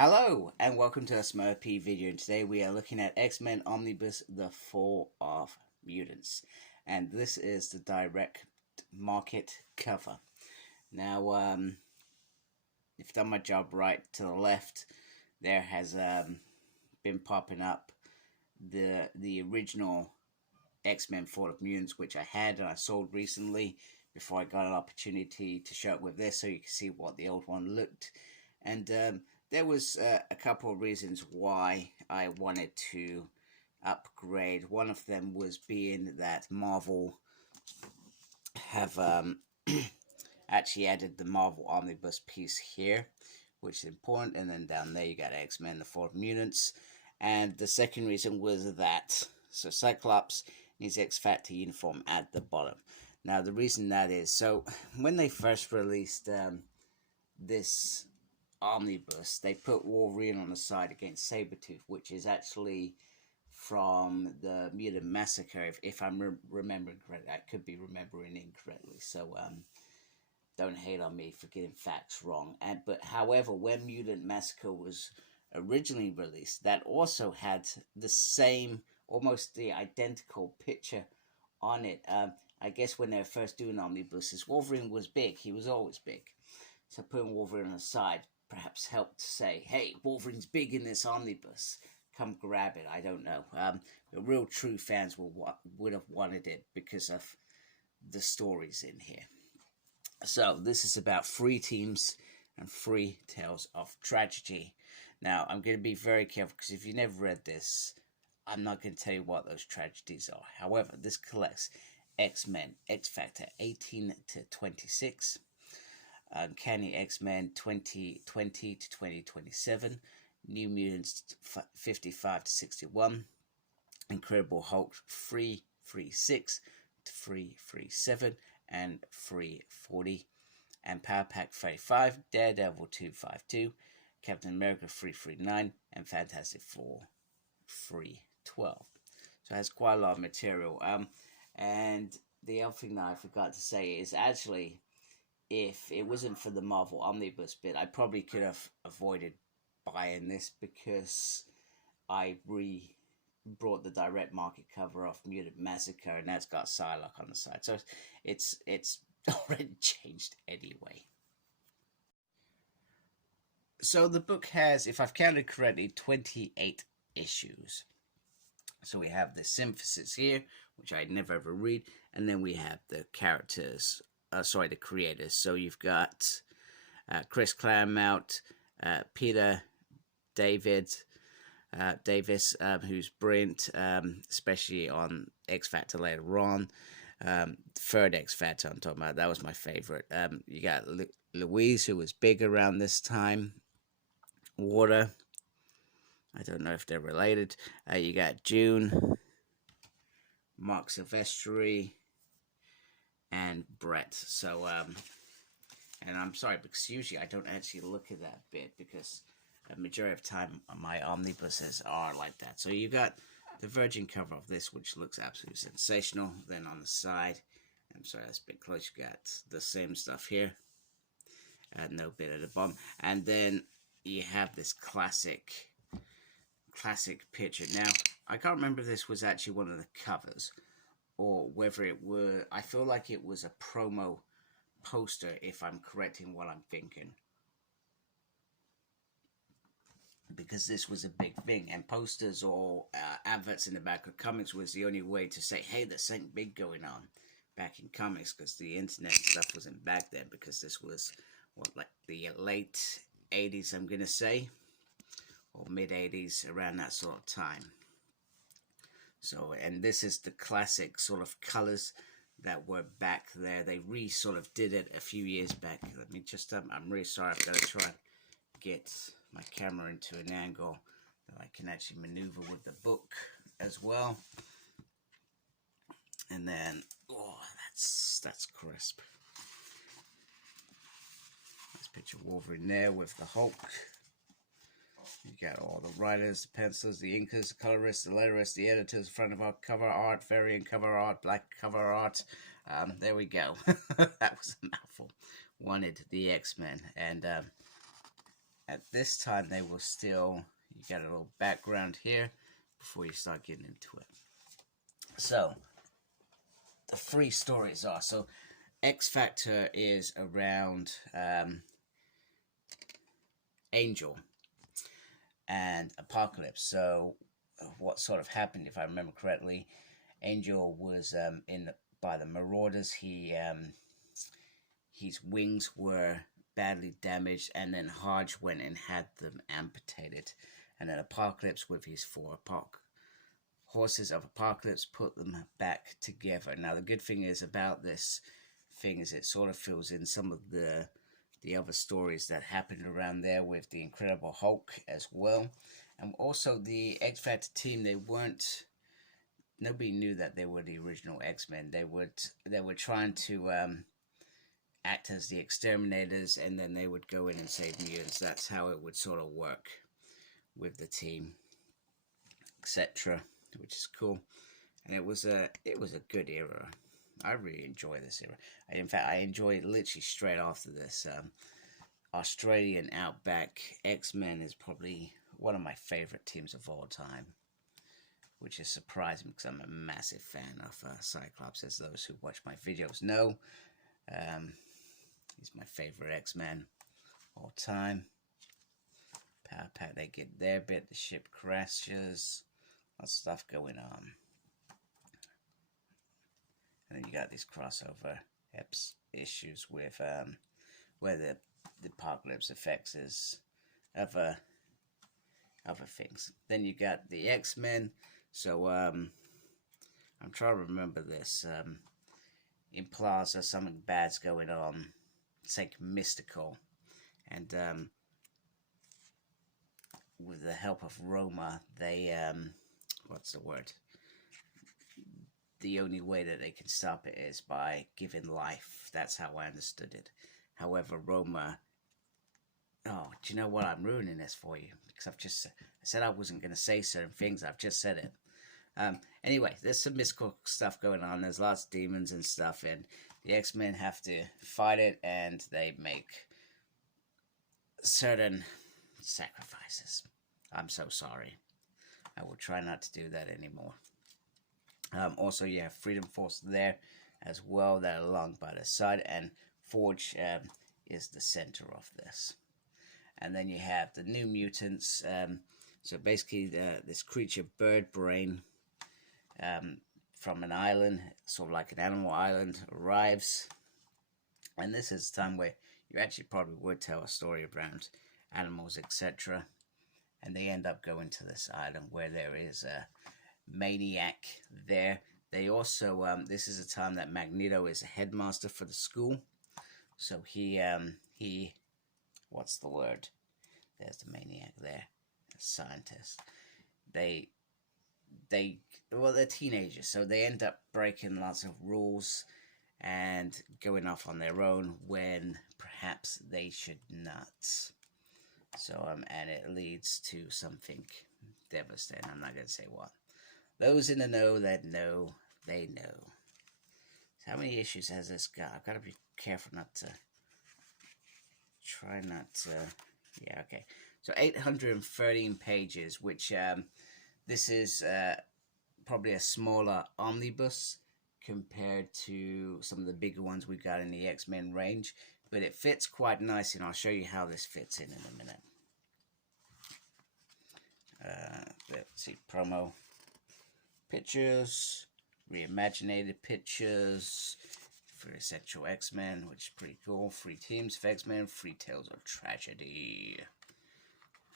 Hello and welcome to a Smurfy video, and today we are looking at X-Men Omnibus The Fall of Mutants, and this is the direct market cover. Now, if I've done my job right, to the left there has been popping up the original X-Men Fall of Mutants, which I had and I sold recently before I got an opportunity to show it with this, so you can see what the old one looked. And there was a couple of reasons why I wanted to upgrade. One of them was being that Marvel have actually added the Marvel Omnibus piece here, which is important. And then down there you got X-Men, The Fall of Mutants. And the second reason was that Cyclops needs X-Factor uniform at the bottom. Now the reason that is, so when they first released this Omnibus, they put Wolverine on the side against Sabretooth, which is actually from the Mutant Massacre, if I'm remembering correctly. I could be remembering incorrectly, so don't hate on me for getting facts wrong. But however, when Mutant Massacre was originally released, that also had the same, almost the identical picture on it. I guess when they were first doing omnibuses, Wolverine was big. He was always big. So putting Wolverine on the side perhaps helped say, hey, Wolverine's big in this omnibus. Come grab it. I don't know. The real true fans would have wanted it because of the stories in here. So this is about 3 teams and 3 tales of tragedy. Now, I'm going to be very careful because if you never read this, I'm not going to tell you what those tragedies are. However, this collects X-Men, X-Factor 18 to 26. Uncanny X-Men 2020 to 2027, New Mutants 55 to 61, Incredible Hulk 336 to 337 and 340, and Power Pack 35, Daredevil 252, Captain America 339, and Fantastic Four 312. So it has quite a lot of material. And the other thing that I forgot to say is actually, if it wasn't for the Marvel Omnibus bit, I probably could have avoided buying this because I brought the direct market cover of Mutant Massacre, and that's got Psylocke on the side. So it's already changed anyway. So the book has, if I've counted correctly, 28 issues. So we have the synthesis here, which I never ever read, and then we have the characters. The creators. So you've got Chris Claremont, Peter Davis, who's brilliant, especially on X Factor later on. Third X Factor I'm talking about, that was my favorite. You got Louise, who was big around this time. Water, I don't know if they're related. You got June, Mark Silvestri, and Brett. So and I'm sorry because usually I don't actually look at that bit because the majority of time my omnibuses are like that. So you got the virgin cover of this, which looks absolutely sensational. Then on the side, I'm sorry, that's a bit close, you got the same stuff here and no bit at the bottom, and then you have this classic picture. Now I can't remember if this was actually one of the covers or whether it were, I feel like it was a promo poster, if I'm correct in what I'm thinking. Because this was a big thing, and posters or adverts in the back of comics was the only way to say, hey, there's something big going on back in comics, because the internet stuff wasn't back then, because this was, like the late 80s, I'm going to say, or mid-80s, around that sort of time. So, and this is the classic sort of colors that were back there. They sort of did it a few years back. Let me just, I'm really sorry, I've got to try and get my camera into an angle that I can actually maneuver with the book as well. And then, oh, that's crisp. Let's picture Wolverine there with the Hulk. You got all the writers, the pencilers, the inkers, the colorists, the letterists, the editors, front of our cover art, variant cover art, black cover art. There we go. That was a mouthful. Wanted the X-Men. And at this time they were still, you got a little background here before you start getting into it. So the 3 stories are, so X Factor is around Angel and Apocalypse. So what sort of happened, if I remember correctly, Angel was by the Marauders. His wings were badly damaged, and then Hodge went and had them amputated, and then Apocalypse, with his 4 horses of Apocalypse, put them back together. Now the good thing is about this thing is it sort of fills in some of the other stories that happened around there with the Incredible Hulk as well. And also the X Factor team, nobody knew that they were the original X-Men. They were trying to act as the exterminators, and then they would go in and save mutants. That's how it would sort of work with the team, etc., which is cool. And it was a good era. I really enjoy this era. In fact, I enjoyed literally straight after this. Australian Outback X-Men is probably one of my favorite teams of all time, which is surprising because I'm a massive fan of Cyclops, as those who watch my videos know. He's my favorite X-Men all time. Power Pack, they get their bit, the ship crashes, lots of stuff going on. And then you got these crossover issues with where the Apocalypse affects is other things. Then you got the X-Men. So I'm trying to remember this. In Plaza, something bad's going on. It's like mystical, and with the help of Roma, they what's the word? The only way that they can stop it is by giving life. That's how I understood it. However, Roma... Oh, do you know what? I'm ruining this for you. Because I said I wasn't going to say certain things. I've just said it. Anyway, there's some mystical stuff going on. There's lots of demons and stuff. And the X-Men have to fight it. And they make certain sacrifices. I'm so sorry. I will try not to do that anymore. Also, you have Freedom Force there as well, that are along by the side, and Forge is the center of this. And then you have the New Mutants. So basically, this creature, Bird Brain, from an island, sort of like an animal island, arrives. And this is the time where you actually probably would tell a story around animals, etc. And they end up going to this island where there is a Maniac there. They also this is a time that Magneto is a headmaster for the school, so he what's the word, there's the Maniac there, a scientist. They're teenagers, so they end up breaking lots of rules and going off on their own when perhaps they should not. So and it leads to something devastating. I'm not going to say what. Those in the know that know, they know. So how many issues has this got? I've got to be careful not to... Try not to... Yeah, okay. So 813 pages, which this is probably a smaller omnibus compared to some of the bigger ones we've got in the X-Men range. But it fits quite nice, and I'll show you how this fits in a minute. Let's see, promo. Pictures, reimaginated pictures for Essential X-Men, which is pretty cool. 3 teams of X-Men, 3 tales of tragedy.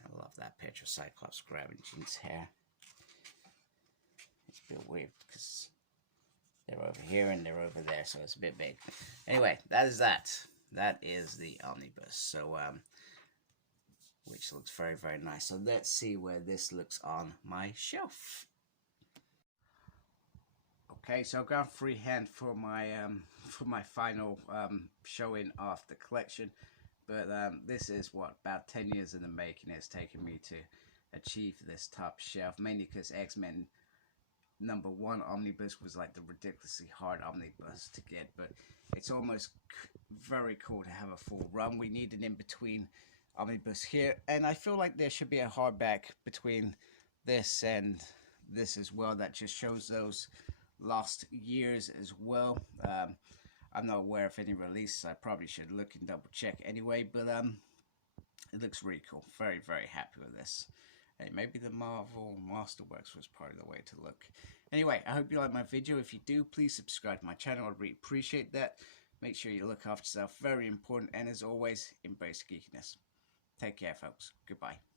I love that picture of Cyclops grabbing Jean's hair. It's a bit weird because they're over here and they're over there, so it's a bit big. Anyway, that is that. That is the omnibus. So, which looks very, very nice. So let's see where this looks on my shelf. Okay, so I've gone freehand for my final showing of the collection, but this is what, about 10 years in the making. It's taken me to achieve this top shelf, mainly because X-Men #1 omnibus was like the ridiculously hard omnibus to get, but it's almost very cool to have a full run. We need an in-between Omnibus here, and I feel like there should be a hardback between this and this as well that just shows those lost years as well. I'm not aware of any release. I probably should look and double check anyway, but it looks really cool. Very, very happy with this. Hey, maybe the Marvel Masterworks was probably the way to look. Anyway, I hope you like my video. If you do, please subscribe to my channel. I'd really appreciate that. Make sure you look after yourself. Very important. And as always, embrace geekiness. Take care, folks. Goodbye.